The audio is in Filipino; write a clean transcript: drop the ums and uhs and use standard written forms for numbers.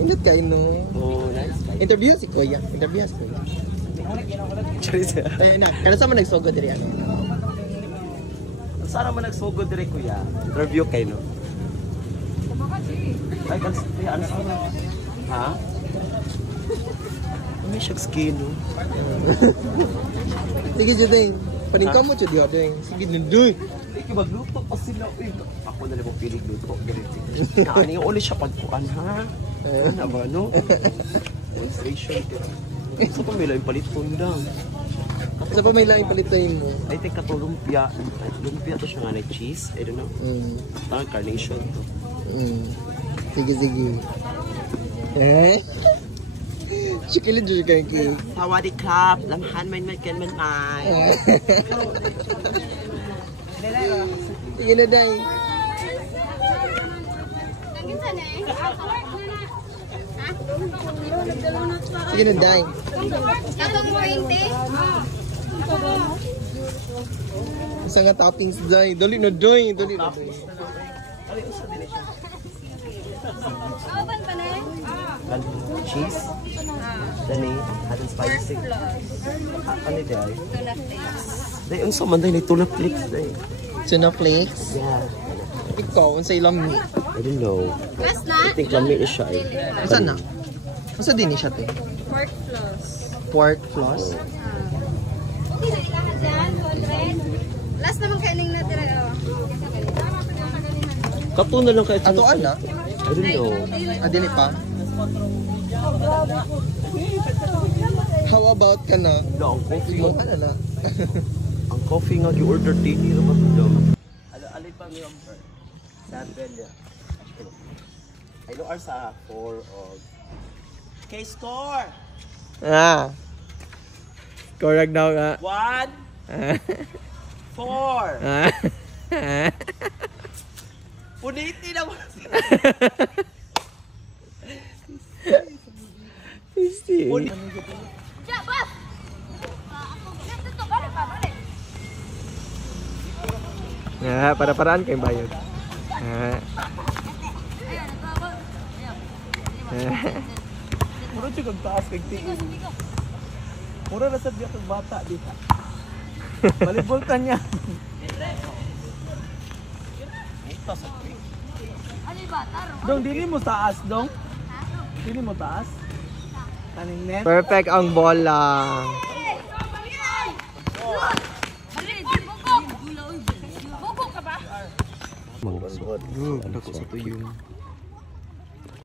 Init kayo, no? Oh, nice. Interview si Kuya. Interview si Kuya. Charis. Ayun na. Kaya saan mo nagsugod diri ano? Saan naman nagsugod dire kuya? Interview kay no? Ay, ano sa mga? Ha? May siyang skin, no? Sige, Judeng. Paningkaw mo, Judeng. Sige, Judeng. Iki magluto pa sila. Ako na lang mo pilig luto. Kaani yung ulit siya pagkuan, ha? Ano ba, no? Demonstration. Sa pa may lang paliton lang. Sa pa may lang paliton mo? I think kato lumpia. Lumpia to siya nga na cheese. I don't know. Parang carnation to. Sige, sige. Eh? Sikilid dyan kayo ki. Sawadee krap. Lamhan man kan man ay. Sige na, Day. Sige na, Day. Katong 20. Isa nga toppings, Day. Dali na, Day. Dali na, Day. Awan pa na Cheese? Dani, atin spicy. Ano day? tuna flakes. Day, unsa man day, nitulap flakes day. Tuna flakes. Yeah. Ikaw, unsa ilang meat? I don't know. Mas na? I think lami na siya eh. Unsa na? Unsa din ni siya, te? Pork floss. Pork floss? Hindi na ilahan dyan, 100. Last naman kailing na tira. Kato na lang kahit Ato ana? I don't know. Adili pa? How about ka na? No, ang coffee. Yung ano na? Ang coffee nga gi-order tini ra ba daw? Alin pa mi offer? Sandel ya. I know are sa 4 of K-store. Ah. Correct daw nga. 1 4 Puniti na mo. Ah, para-paraan kayong bayad. Mura siya kag taas kag tiin. Mura na sa biya kag bata dito. Balibol ka niya. Dong, dili mo taas, dong. Dili mo taas. Kaning net. Perfect ang bola. Bukog ka ba? Manggasot. Ano ko sa tuyo.